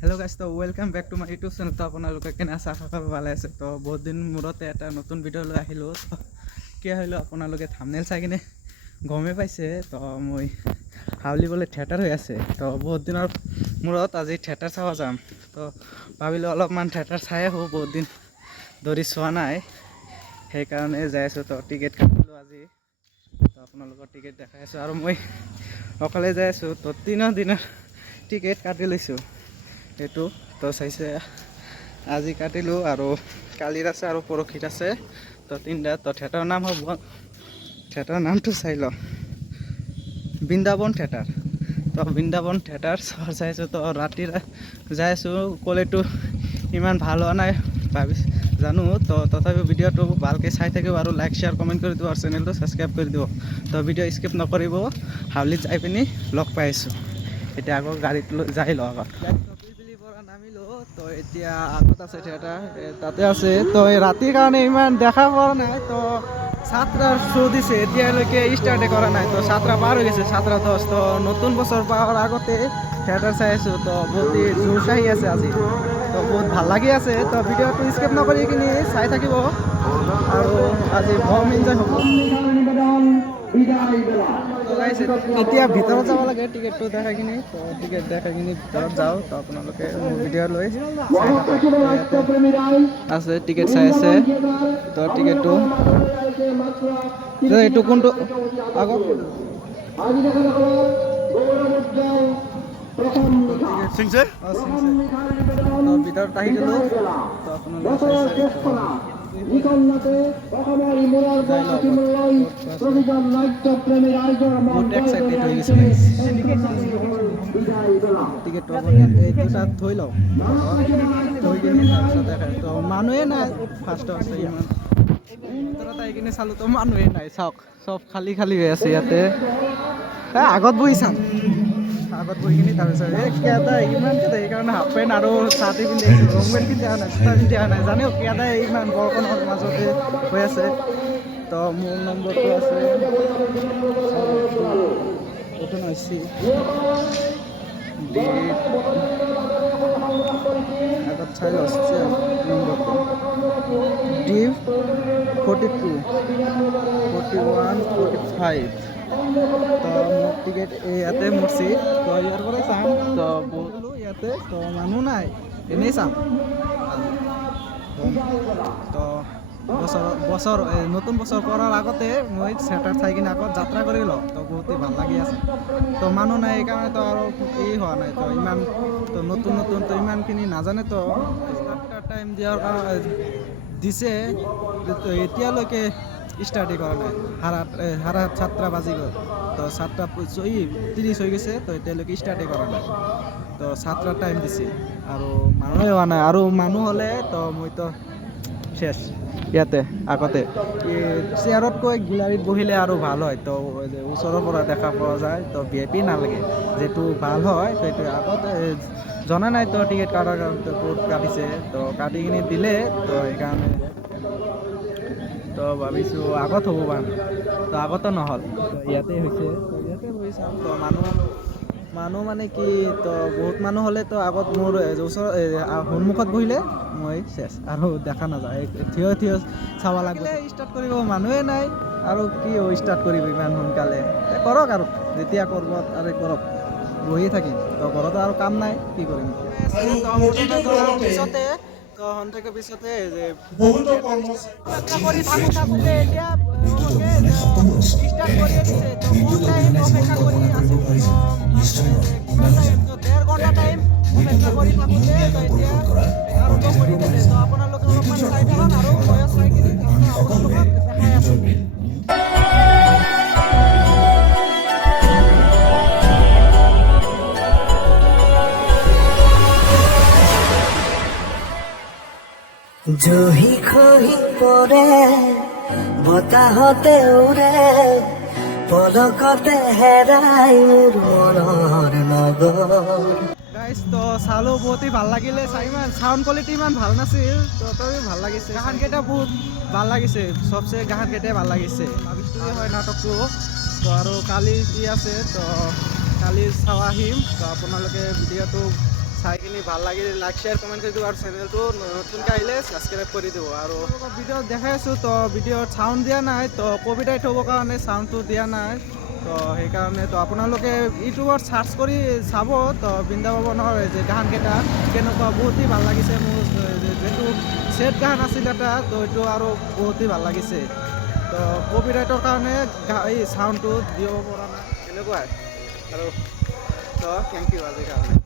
Hello' guys, তো welcome back to my YouTube channel. তো আপোনালোকে কেনে আছে? আশা কৰোঁ ভালে আছে। তো বহুত দিন মূৰতে এটা নতুন ভিডিঅ' লৈ আহিলোঁ। তো কি আহিলোঁ আপোনালোকে থাম্বনেইল চাই কিনে গমেই পাইছে। তো মই হাউলিবলৈ থিয়েটাৰ হৈ আছে। তো বহুত দিনৰ মূৰত আজি থিয়েটাৰ চাব যাম। তো ভাবিলোঁ অলপমান থিয়েটাৰ চাই আহোঁ, বহুত দিন ধৰি চোৱা নাই, সেইকাৰণে যাই আছোঁ। তো টিকেট কাটিলোঁ আজি। তো আপোনালোকৰ টিকেট দেখাই আছোঁ আৰু মই অকলে যাই আছোঁ। তো 3 দিনৰ টিকেট কাটি লৈছোঁ এইটো। তো চাইছে আজি কাটিলোঁ আৰু কালিৰ আছে আৰু পৰহিত আছে। তো 3টা। তো থিয়েটাৰৰ নাম হ'ব, থিয়েটাৰৰ নামটো চাই লওঁ, বৃন্দাবন থিয়েটাৰ। তো বৃন্দাবন থিয়েটাৰ চাইছোঁ। তো ৰাতি যাই আছোঁ, ক'লেতো ইমান ভাল হোৱা নাই ভাবিছোঁ জানো। তো তথাপিও ভিডিঅ'টো ভালকৈ চাই থাকিব আৰু লাইক শ্বেয়াৰ কমেণ্ট কৰি দিব আৰু চেনেলটো ছাবস্ক্ৰাইব কৰি দিব। তো ভিডিঅ' স্কিপ নকৰিব। হাউলিত যাই পিনি লগ পাই আছোঁ। এতিয়া আকৌ গাড়ীত যাই লওঁ আগত। পৰা নামিলোঁ। তো এতিয়া আগত আছে থিয়েটাৰ, তাতে আছে। তো ৰাতিৰ কাৰণে ইমান দেখা পোৱা নাই। তো 7টাৰ শ্ব' দিছে, এতিয়ালৈকে ষ্টাৰ্টে কৰা নাই। তো 7টা পাৰ হৈ গৈছে, 7:10। তো নতুন বছৰ পাৱাৰ আগতে থিয়েটাৰ চাই আছোঁ। তো বহুত জোৰ চাহি আছে আজি। তো বহুত ভাল লাগি আছে। তো ভিডিঅ'টো স্কিপ নকৰি কিনি চাই থাকিব আৰু আজি বম এনজয় হ'ব। এতিয়া ভিতৰত যাব লাগে টিকেটটো দেখাই কিনি। তো টিকেট দেখাই কিনি ভিতৰত যাওঁ। তো আপোনালোকে মোৰ ভিডিঅ' লৈ চাই থাকক। আছে টিকেট চাই আছে। তো টিকেটটো এইটো কোনটো আগত চিংছে তো ভিতৰত আহি গ'লোঁ। তো আপোনালোকে চাইছে। বহুত এক্সাইটেড হৈ গৈছে। টিকেটটো এইটো তাত থৈ লওঁ, থৈ কিনি তাৰপিছত দেখাই। তো মানুহে নাই ফাৰ্ষ্টত আছে ইমান। ভিতৰত আহি কিনে চালোঁ, তো মানুহে নাই। চাওক, চব খালী খালী হৈ আছে ইয়াতে। আগত বহি চাম, আগত বহি কিনি তাৰপিছত ইমান সেইকাৰণে হাফ পেণ্ট আৰু চাৰ্ট পিন্ধি আহিছোঁ। লং পেণ্ট পিন্ধি অহা নাই, জোতা পিন্ধি অহা নাই। জানেও কেদাই ইমান বৰষুণৰ মাজতে হৈ আছে। তো মোৰ নম্বৰটো আছে, এইটো নহয় আগত চাই লওঁ নম্বৰটো, D42 41 45। তো মোৰ টিকেট ইয়াতে মোৰ চিট। তো ইয়াৰ পৰাই চাম। তো বহুতো ইয়াতে তো মানুহ নাই, এনেই চাম আজি। তো নতুন বছৰ পৰাৰ আগতে মই থিয়েটাৰ চাই কিনে আগত যাত্ৰা কৰি লওঁ। তো বহুতেই ভাল লাগি আছে। তো মানুহ নাই, সেইকাৰণে তো আৰু হোৱা নাই। তো ইমান তো নতুন তো ইমানখিনি নাজানে। তো 7টা টাইম দিয়াৰ দিছে, এতিয়ালৈকে ষ্টাৰ্টেই কৰা নাই। সাড়ে 7টা বাজি গ'ল। তো 7:30 হৈ গৈছে। তো এতিয়ালৈকে ষ্টাৰ্টেই কৰা নাই। তো 7টা টাইম দিছে আৰু মানুহে হোৱা নাই। আৰু মানুহ হ'লে তো মইতো শেষ ইয়াতে আগতে। চেয়াৰতকৈ গিলাৰীত বহিলে আৰু ভাল হয়। তো ওচৰৰ পৰা দেখা পোৱা যায়। তো VIP নালাগে, যিটো ভাল হয়। তো এইটো আগতে জনা নাই। তো টিকেট কাটাৰ কাৰণে ক'ত কাটিছে, তো কাটি কিনি দিলে। তো সেইকাৰণে তো ভাবিছোঁ আগত হ'ব মানে। তো আগতো নহ'ল, তো ইয়াতেই হৈছে। তো ইয়াতে বহি চাম। তো মানুহ মানে কি, তো বহুত মানুহ হ'লে তো আগত মোৰ ওচৰ সন্মুখত বহিলে মই চেছ আৰু দেখা নাযায়। থিয় চাব লাগিলে ষ্টাৰ্ট কৰিব, মানুহে নাই আৰু কি ষ্টাৰ্ট কৰিব ইমান সোনকালে। কৰক আৰু যেতিয়া কৰিব আৰু কৰক, বহি থাকিম। তো ঘৰতো আৰু কাম নাই, কি কৰিম। পিছতে তো সন্ধিয়াৰ পিছতে কৰি থাকোঁতে এতিয়া ষ্টাৰ্ট কৰিয়ে দিছে। তো বহুত টাইম অপেক্ষা কৰি আছোঁ। কিমান টাইম, তো 1.5 ঘণ্টা টাইম অপেক্ষা কৰি থাকোঁতে তো এতিয়া আৰম্ভ কৰি দিছে। তো আপোনালোকে অলপমান চাই থাকক আৰু ময়ো চাই কিনি তাৰপিছত আপোনালোকক দেখাই আছোঁ। জহি খহি পৰে বতাহতে উৰে, পলকতে হেৰাই মোৰ মনৰ নগৰ। গাইজ, তো চালোঁ, বহুতেই ভাল লাগিলে চাই। ইমান চাউণ্ড কোৱালিটি ইমান ভাল নাছিল, তথাপিও ভাল লাগিছে। গানকেইটা বহুত ভাল লাগিছে, চবচে গানকেইটাই ভাল লাগিছে। লাভ ষ্টৰি হয় নাটকটো। তো আৰু কালি আছে, তো কালি চাব আহিম। তো আপোনালোকে ভিডিঅ'টো চাই কিনি ভাল লাগিলে লাইক শ্বেয়াৰ কমেণ্ট কৰি দিব আৰু চেনেলটো নতুনকৈ আহিলে ছাবস্ক্ৰাইব কৰি দিব আৰু ভিডিঅ'ত দেখাই আছোঁ তো ভিডিঅ'ত চাউণ্ড দিয়া নাই তো কপিৰাইট হ'বৰ কাৰণে চাউণ্ডটো দিয়া নাই তো সেইকাৰণে তো আপোনালোকে ইউটিউবত চাৰ্চ কৰি চাব তো বৃন্দাবনৰ যে গানকেইটা কেনেকুৱা বহুতেই ভাল লাগিছে মোৰ যিটো ছেট গান আছিল এটা তো এইটো আৰু বহুতেই ভাল লাগিছে তো কপিৰাইটৰ কাৰণে এই চাউণ্ডটো দিব পৰা নাই এনেকুৱাই আৰু তো থেংক ইউ আজিৰ কাৰণে